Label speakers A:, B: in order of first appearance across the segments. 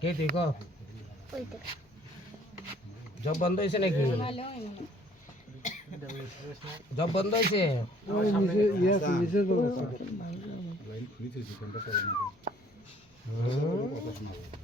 A: কে তুই ক জব বন্ধ হয়েছে নাকি জব বন্ধ হয়েছে ভাই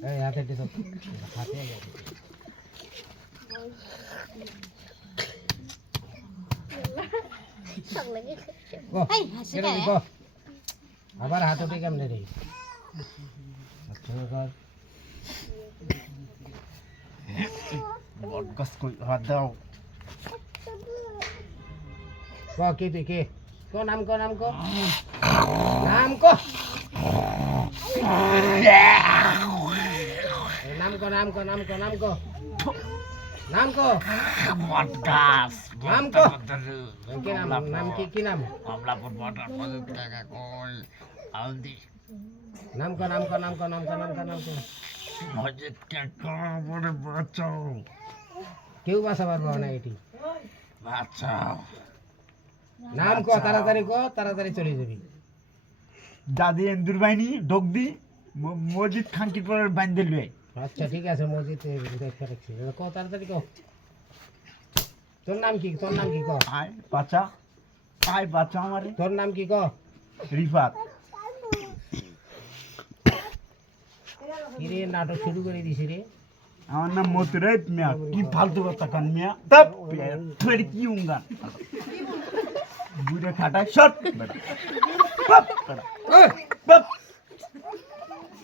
A: এই হাতে দিছ হাতে গেছে। ক, কেটে দি, ক। আবার হাত উঠে কেমনে রে আচ্ছা, কর।
B: বটগাছ কই হাত দাও
A: ক কে তুই কে ক নাম ক নাম ক নাম ক নাম ক। নাম ক।
B: বটগাছ
A: নাম ক। কি নাম? নাম কি কি নাম?
B: মামলাপুর বটার পদক টাকা কই? আলদি
A: নাম ক নাম ক নাম ক নাম ক নাম ক নাম ক।
B: মসজিদ টাকা বড় বাঁচাও।
A: কেউ বাসা পারব না এটি।
B: বাঁচাও।
A: নাম ক তাড়াতাড়ি ক তাড়াতাড়ি চলে যাবি।
B: দাদি এন্দুর বাহিনী ডোক দি মসজিদ খানকির পরের লুয়ে
A: আচ্ছা ঠিক আছে মসজিদ দেখতে রাখছি ক তাড়াতাড়ি ক তোর নাম কি? তোর নাম কি ক
B: আয় বাচ্চা আয় বাচ্চা আমারে।
A: তোর নাম কি ক
B: রিফাত।
A: কি রে নাটক শুরু করে দিছি রে।
B: আমার নাম মতুরাই মিয়া। কি ফালতু কথা কান মিয়া? তব তুই কি উঙ্গান? বুড়ে খাটায় শট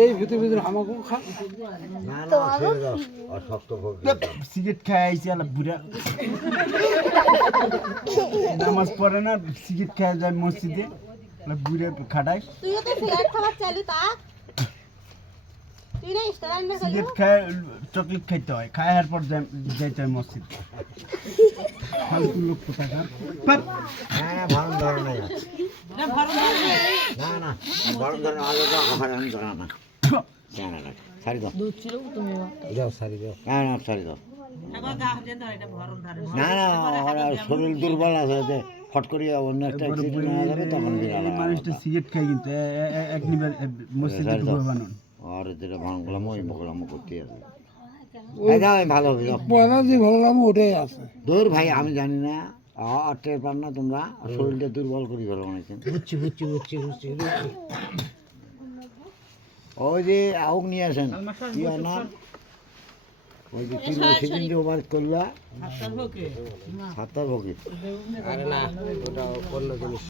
A: এই ভিতরে ভিতরে আমাকে খা
B: সিগারেট খাই আইছি আলা বুড়া। নামাজ পড়ে না সিগারেট খাই যায় মসজিদে বুড়া খাটাই
C: তুই তো সিগারেট খাবার চাইলি তা? তুই না স্টার না
B: সিগারেট খায় চকলেট খাইতে হয়। খায় যাইতে হয় মসজিদ। ফালতু লোক কোথাকার বাপ!
A: যাও সারি যাও
D: শরীর দুর্বল আছে ফট করিয়া অন্য একটা হয়ে যাবে তখন বিড়াল
B: মানুষটা সিগারেট খাই কিন্তু এ- এ- এ- এক নিবার মসজিদে ঢুকবে বানান।
D: আর এদের ভাঙলাম ওই বকলাম করতে আছে ভালো হবে।
A: পয়লা যে ওটাই আছে।
D: দূর ভাই আমি জানি না। আর টের পান না তোমরা। শরীরটা দুর্বল করে অনেকদিন
A: বুঝছি বুঝছি বুঝছি বুঝছি বুঝছি।
D: ওই যে আউক নিয়ে আসেন। কি নাম ওই যে বলে, সেদিন যে ওভার করলা। সাতটার ভোগে
A: আরে না ওটা অন্য জিনিস।